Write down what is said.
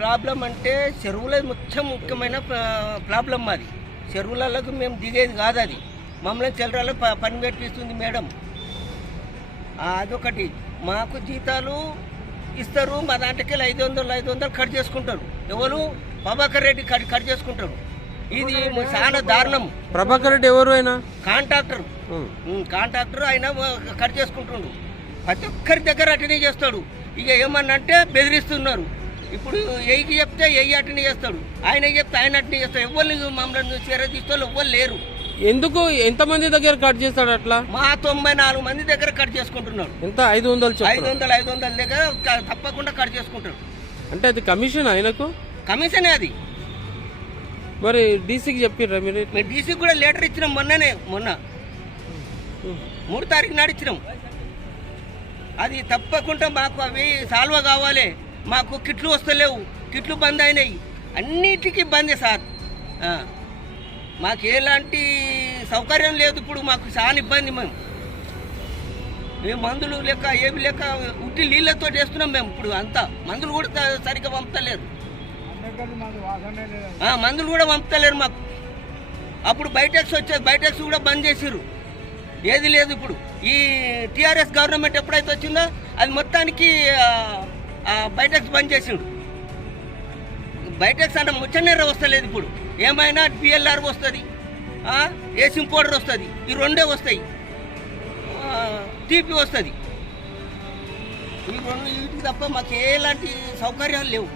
Problem అంటే చెరువుల ముఖ్యమైన ప్రాబ్లం మాది. చెరువులకు మేము దిగేది కాదు, అది మమ్మల్ని చెల్లరాలు పని పెట్టిస్తుంది మేడం. అదొకటి. మాకు జీతాలు ఇస్తారు, మా దాంట్లోకి 500 కట్ చేసుకుంటారు. ఎవరు? ప్రభాకర్ రెడ్డి కట్ చేసుకుంటారు. ఇది చాలా దారుణం. ప్రభాకర్ రెడ్డి ఎవరు? ఆయన కాంట్రాక్టర్ ఆయన కట్ చేసుకుంటుండు. ప్రతి ఒక్కరి దగ్గర అటెండ్ చేస్తాడు. ఇక ఏమన్నా అంటే బెదిరిస్తున్నారు. ఇప్పుడు ఎయ్యికి చెప్తే ఎయ్యి అటెండ్ చేస్తాడు, ఆయన చెప్తే ఆయన అటెండ్ చేస్తాడు. ఎవరు మమ్మల్ని తీసుకోవాలి, ఎవ్వరు లేరు. ఎందుకు? ఎంతమంది దగ్గర కట్ చేస్తాడు అట్లా? మా 94 మంది దగ్గర కట్ చేసుకుంటున్నాడు. ఎంత? 500 500 దగ్గర తప్పకుండా కట్ చేసుకుంటాడు. అంటే అది కమిషన్ ఆయనకు? కమిషనే అది. మరి డీసీకి చెప్పిర్రా మీరు? మేము డీసీకి కూడా లెటర్ ఇచ్చినాం మొన్న 3 తారీఖు నాడు ఇచ్చినాం. అది తప్పకుండా మాకు అవి సాల్వ్ కావాలి. మాకు కిట్లు వస్తలేవు, కిట్లు బంద్ అయినాయి, అన్నిటికీ బందే సార్. మాకు ఎలాంటి సౌకర్యం లేదు. ఇప్పుడు మాకు చాలా ఇబ్బంది. మేము మందులు లేక ఏమి లేక ఉట్టి నీళ్ళతో చేస్తున్నాం. మేము ఇప్పుడు అంతా మందులు కూడా సరిగ్గా పంపుతలేరు, మందులు కూడా పంపుతలేరు మాకు. అప్పుడు బైటెక్స్ వచ్చేది, బైటెక్స్ కూడా బంద్ చేసిర్రు, ఏది లేదు. ఇప్పుడు ఈ టీఆర్ఎస్ గవర్నమెంట్ ఎప్పుడైతే వచ్చిందో అది మొత్తానికి బైటెక్స్ బంద్ చేసిండు. బైటెక్స్ అన్న ముచ్చన్నెర్ర వస్తలేదు. ఇప్పుడు ఏమైనా పిఎల్ఆర్ వస్తుంది, ఏసిం పౌడర్ వస్తుంది, ఈ రెండే వస్తాయి. టీపీ వస్తుంది. ఈ రెండు వీటికి తప్ప మాకు ఎలాంటి సౌకర్యాలు లేవు.